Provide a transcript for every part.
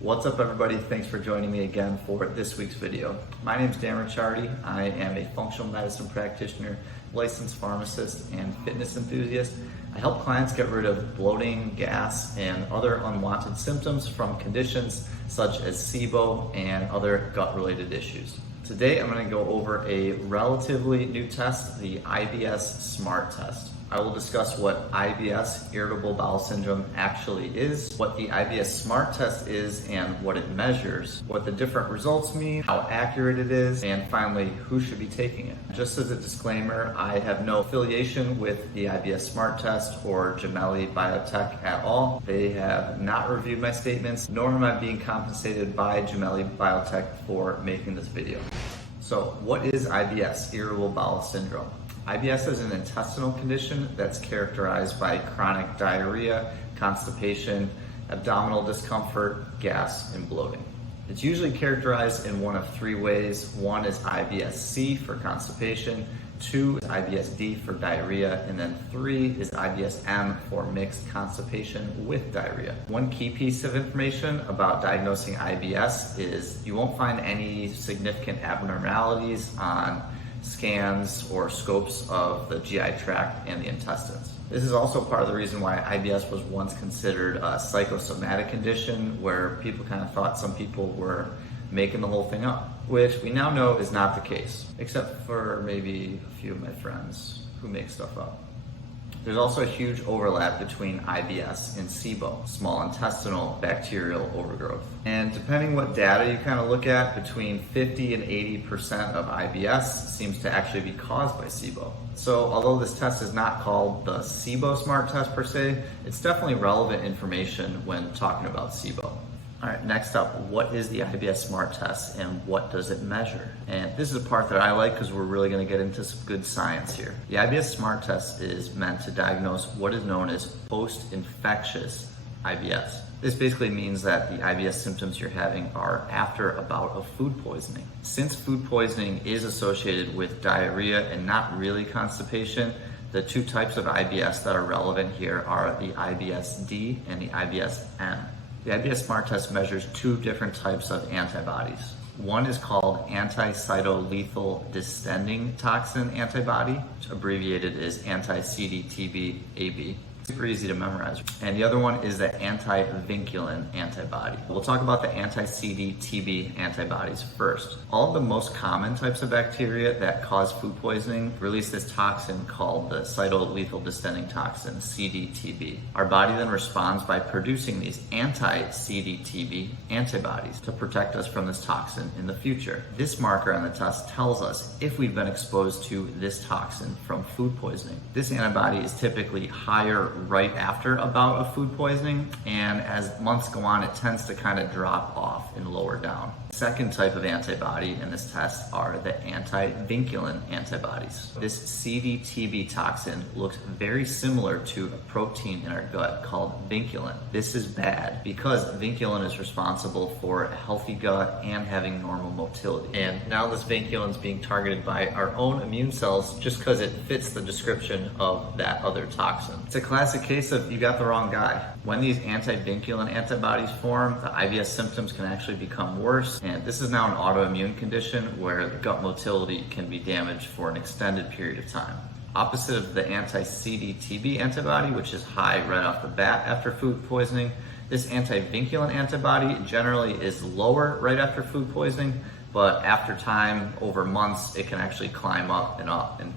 What's up everybody? Thanks for joining me again for this week's video. My name is Dan Ricciardi. I am a functional medicine practitioner, licensed pharmacist, and fitness enthusiast. I help clients get rid of bloating, gas, and other unwanted symptoms from conditions such as SIBO and other gut-related issues. Today I'm going to go over a relatively new test, the IBS SMART test. I will discuss what IBS, irritable bowel syndrome, actually is, what the IBS SMART test is and what it measures, what the different results mean, how accurate it is, and finally, who should be taking it. Just as a disclaimer, I have no affiliation with the IBS SMART test or Gemelli Biotech at all. They have not reviewed my statements, nor am I being compensated by Gemelli Biotech for making this video. So what is IBS, irritable bowel syndrome? IBS is an intestinal condition that's characterized by chronic diarrhea, constipation, abdominal discomfort, gas, and bloating. It's usually characterized in one of three ways. One is IBS-C for constipation, 2 is IBS-D for diarrhea, and then 3 is IBS-M for mixed constipation with diarrhea. One key piece of information about diagnosing IBS is you won't find any significant abnormalities on scans or scopes of the GI tract and the intestines. This is also part of the reason why IBS was once considered a psychosomatic condition, where people kind of thought some people were making the whole thing up, which we now know is not the case, except for maybe a few of my friends who make stuff up. There's also a huge overlap between IBS and SIBO, small intestinal bacterial overgrowth. And depending what data you kind of look at, between 50 and 80% of IBS seems to actually be caused by SIBO. So although this test is not called the SIBO SMART test per se, it's definitely relevant information when talking about SIBO. All right, next up, what is the IBS SMART test and what does it measure? And this is a part that I like because we're really going to get into some good science here. The IBS SMART test is meant to diagnose what is known as post-infectious IBS. This basically means that the IBS symptoms you're having are after a bout of food poisoning. Since food poisoning is associated with diarrhea and not really constipation, the two types of IBS that are relevant here are the IBS-D and the IBS-M. The IBS SMART test measures two different types of antibodies. One is called anti-cytolethal distending toxin antibody, which abbreviated is anti-CD/TB-AB. Super easy to memorize. And the other one is the anti-vinculin antibody. We'll talk about the anti-CD/TB antibodies first. All of the most common types of bacteria that cause food poisoning release this toxin called the cytolethal distending toxin, CD/TB. Our body then responds by producing these anti-CD/TB antibodies to protect us from this toxin in the future. This marker on the test tells us if we've been exposed to this toxin from food poisoning. This antibody is typically higher right after a bout of food poisoning, and as months go on, it tends to kind of drop off and lower down. Second type of antibody in this test are the anti-vinculin antibodies. This CD/TB toxin looks very similar to a protein in our gut called vinculin. This is bad because vinculin is responsible for a healthy gut and having normal motility. And now this vinculin is being targeted by our own immune cells just because it fits the description of that other toxin. It's a classic case of you got the wrong guy. When these anti-vinculin antibodies form, the IBS symptoms can actually become worse. And this is now an autoimmune condition where the gut motility can be damaged for an extended period of time. Opposite of the anti-CD/TB antibody, which is high right off the bat after food poisoning, this anti-vinculin antibody generally is lower right after food poisoning, but after time, over months, it can actually climb up and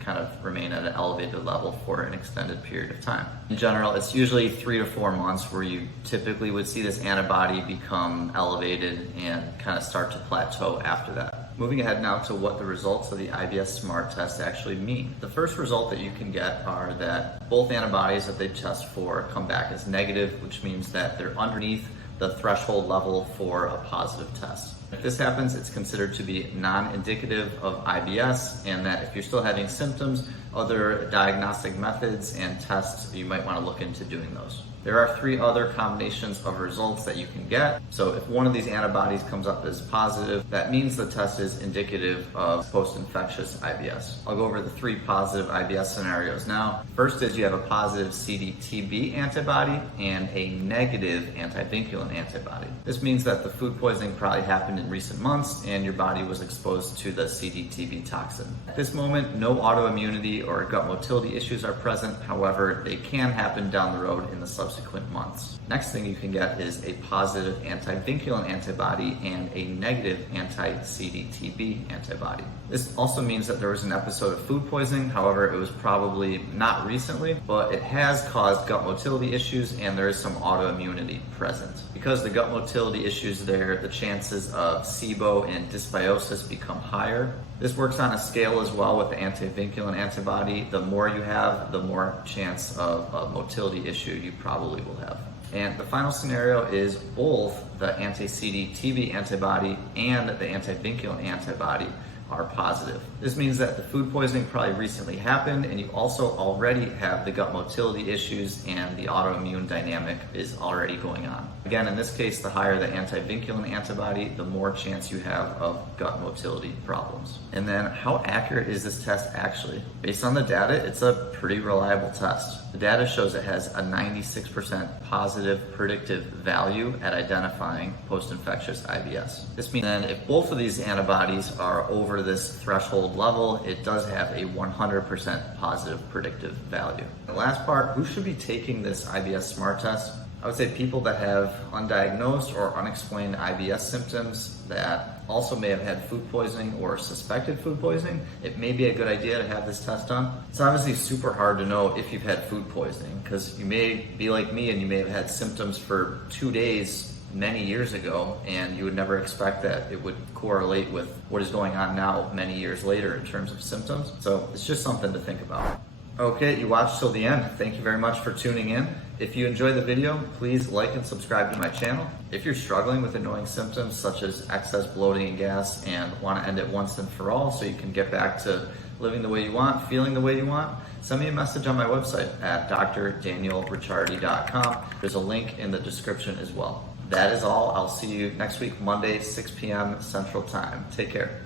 kind of remain at an elevated level for an extended period of time. In general, it's usually 3 to 4 months where you typically would see this antibody become elevated and kind of start to plateau after that. Moving ahead now to what the results of the IBS SMART test actually mean. The first result that you can get are that both antibodies that they test for come back as negative, which means that they're underneath the threshold level for a positive test. If this happens, it's considered to be non-indicative of IBS, and that if you're still having symptoms, other diagnostic methods and tests, you might want to look into doing those. There are 3 other combinations of results that you can get. So if one of these antibodies comes up as positive, that means the test is indicative of post-infectious IBS. I'll go over the 3 positive IBS scenarios now. First is you have a positive CD/TB antibody and a negative antivinculin antibody. This means that the food poisoning probably happened in recent months and your body was exposed to the CD/TB toxin. At this moment, no autoimmunity or gut motility issues are present. However, they can happen down the road in the subsequent months. Next thing you can get is a positive antivinculin antibody and a negative anti-CD/TB antibody. This also means that there was an episode of food poisoning. However, it was probably not recently, but it has caused gut motility issues and there is some autoimmunity present. Because the gut motility issues there, the chances of SIBO and dysbiosis become higher. This works on a scale as well with the antivinculin antibody. The more you have, the more chance of a motility issue you probably will have. And the final scenario is both the anti-CD/TB antibody and the antivinculin antibody are positive. This means that the food poisoning probably recently happened and you also already have the gut motility issues and the autoimmune dynamic is already going on. Again, in this case, the higher the antivinculin antibody, the more chance you have of gut motility problems. And then how accurate is this test actually? Based on the data, it's a pretty reliable test. The data shows it has a 96% positive predictive value at identifying post-infectious IBS. This means that if both of these antibodies are over this threshold level, it does have a 100% positive predictive value. The last part, who should be taking this IBS SMART test? I would say people that have undiagnosed or unexplained IBS symptoms that also may have had food poisoning or suspected food poisoning. It may be a good idea to have this test done. It's obviously super hard to know if you've had food poisoning because you may be like me and you may have had symptoms for 2 days many years ago and you would never expect that it would correlate with what is going on now many years later in terms of symptoms. So it's just something to think about. Okay, you watched till the end. Thank you very much for tuning in. If you enjoyed the video, please like and subscribe to my channel. If you're struggling with annoying symptoms such as excess bloating and gas and want to end it once and for all so you can get back to living the way you want, feeling the way you want, send me a message on my website at drdanielricciardi.com. There's a link in the description as well. That is all. I'll see you next week, Monday, 6 p.m. Central Time. Take care.